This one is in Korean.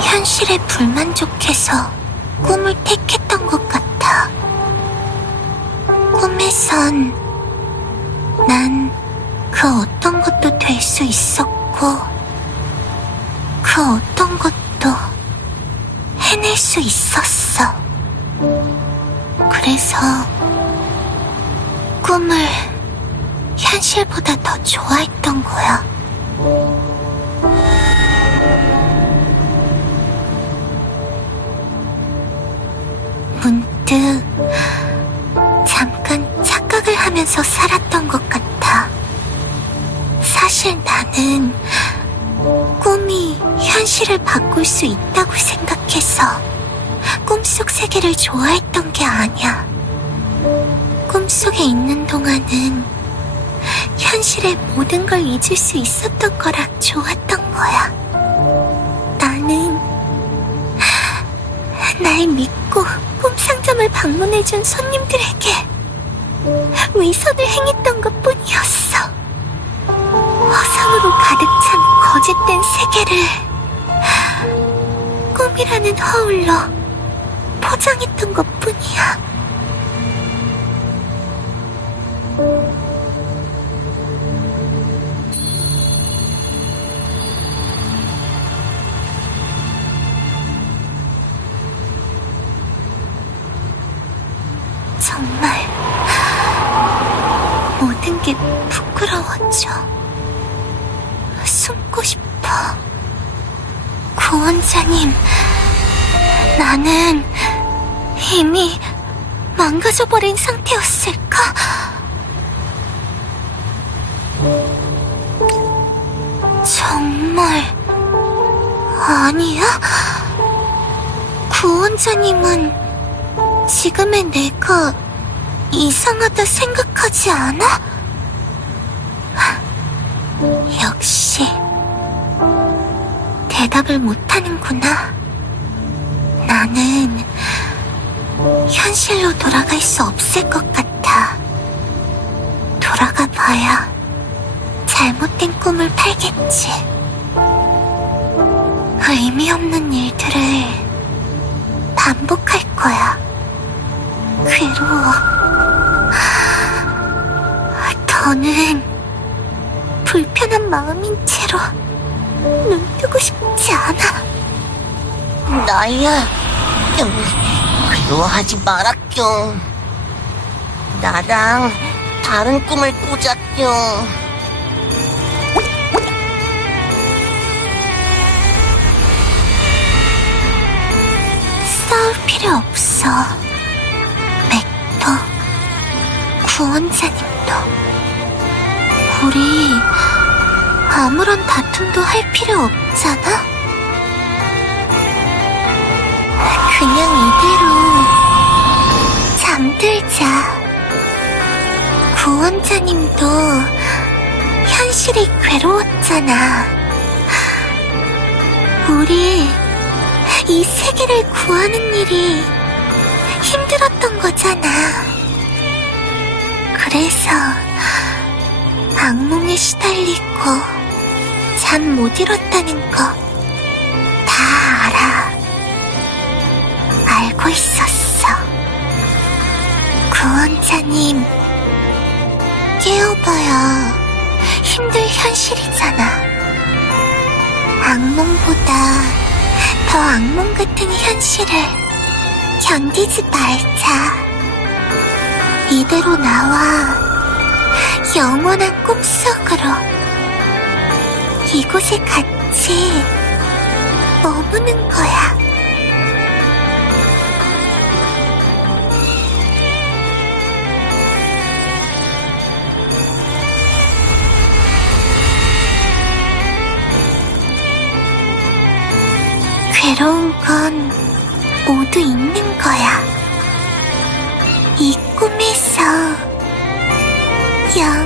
현실에 불만족해서 꿈을 택했던 것 같아. 꿈에선 난 그 어떤 것도 될 수 있었고, 그 어떤 것도 해낼 수 있었어. 그래서 꿈을 현실보다 더 좋아했던 거야. 하면서 살았던 것 같아. 사실 나는 꿈이 현실을 바꿀 수 있다고 생각해서 꿈속 세계를 좋아했던 게 아니야. 꿈속에 있는 동안은 현실의 모든 걸 잊을 수 있었던 거라 좋았던 거야. 나는 날 믿고 꿈 상점을 방문해준 손님들에게 위선을 행했던 것 뿐이었어. 허상으로 가득 찬 거짓된 세계를 꿈이라는 허울로 포장했던 것 뿐이야. 정말 모든 게 부끄러워져. 숨고 싶어. 구원자님, 나는 이미 망가져버린 상태였을까? 정말 아니야? 구원자님은 지금의 내가 이상하다 생각하지 않아? 역시 대답을 못하는구나. 나는 현실로 돌아갈 수 없을 것 같아. 돌아가 봐야 잘못된 꿈을 팔겠지. 의미 없는 일들을 반복할 거야. 나야, 좀 괴로워하지 좀. 나랑 다른 꿈을 꾸자 좀. 싸울 필요 없어. 맥도, 구원자님도. 우리 아무런 다툼도 할 필요 없잖아? 잠들자. 구원자님도 현실이 괴로웠잖아. 우리 이 세계를 구하는 일이 힘들었던 거잖아. 그래서 악몽에 시달리고 잠 못 이뤘다는 거 다 알아. 알고 있었어. 구원자님, 깨어봐야 힘들 현실이잖아. 악몽보다 더 악몽 같은 현실을 견디지 말자. 이대로 나와 영원한 꿈속으로 이곳에 같이 머무는 거야. 괴로운 건 모두 있는 거야. 이 꿈에서 영원히